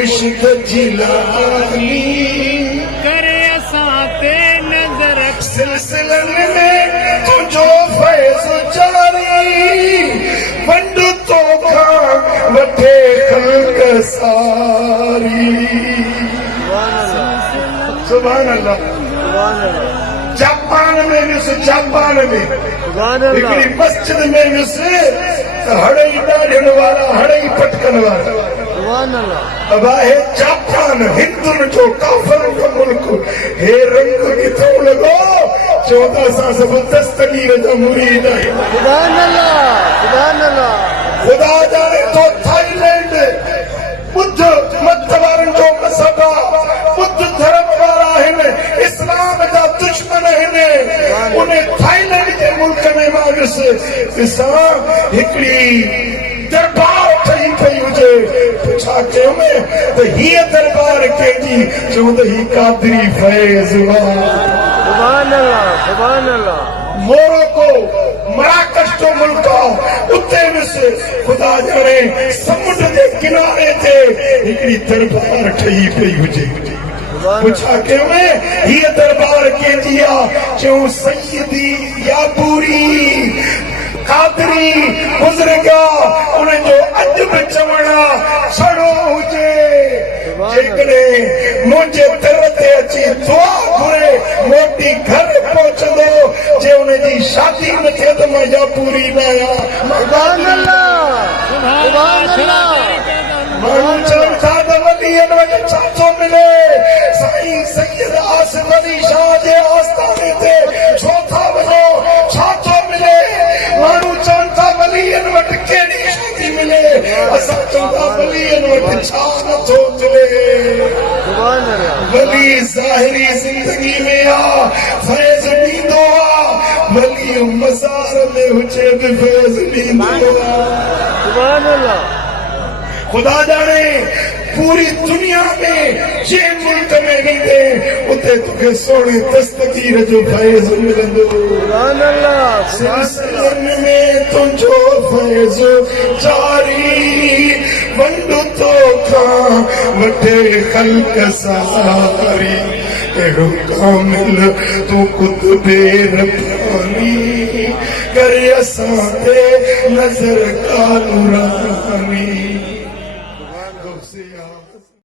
मुर्शिद जिलानी करे असाते नजर सिलसिलन में तुझो फैज़ जारी वंड तो खां वठे खल्क सारी। सुभान अल्लाह। जापान में जापान में हिकिड़ी मस्जिद में हड़ई ॾाढ़ियुन वारा हड़ई पटकन वारा अब आहे जापान हिंदुनि जो काफ़रनि जो मुल्क। हे रंग किथां लॻो चौथा सां सभु दस्तगीर जा मुरीद आहिनि। ख़ुदा जाने तो थाईलैंड बुद्ध मत वारनि जो मज़हब आहे, बुद्ध धर्म वारा आहिनि, इस्लाम जा दुश्मन आहिनि। उन थाईलैंड जे मुल्क में मां ॾिसां हिकिड़ी दरबार ठही पई हुजे। छा कयो त हीअ दरबार कंहिंजी चऊं त ही कादरी फैज़ मोरक्को मराकश जो मुल्क आहे। उते ख़ुदा जाने समुंड जे किनारे ते हिकिड़ी दरबार ठही पई हुजे। छा कयो हीअ दरबार कंहिंजी आहे चऊं सैयदी याबूरी कादरी बुज़ुर्गा। उनजो अॼु बि चवण छड़ो हुजे जेकॾहिं मुंहिंजे दर ते अची दुआ घुरे मोटी घर पहुचंदो जे उनजी शादी न थिए त मां याबूरी न आहियां। माण्हू चवनि था त वलीअनि वटि छा थो मिले? साईं सैयद आसिफ अली शाह जे आस्थाने ते छो था वञो? छा थो मिले? माण्हू चवनि था वलीअनि वटि कहिड़ी शादी मिले? असां चऊं था वलीअनि वटि छा नथो मिले? वली ज़ाहिरी ज़िंदगी में आहे फैज़ ॾींदो आहे, वली मज़ार में हुजे बि फैज़ ॾींदो आहे। ख़ुदा जाने पूरी दुनिया में जे मुल्क में वेंदे उते तोखे सोणी दस्तगीर जो फैज़ मिलंदो। सिलसिलनि में तुंहिंजो फैज़ जारी वंड तो खां वठे खल्क सारी। अहिड़ो कामिल तूं कुतबे रब्बानी करे असां ते नज़र कानूरानी।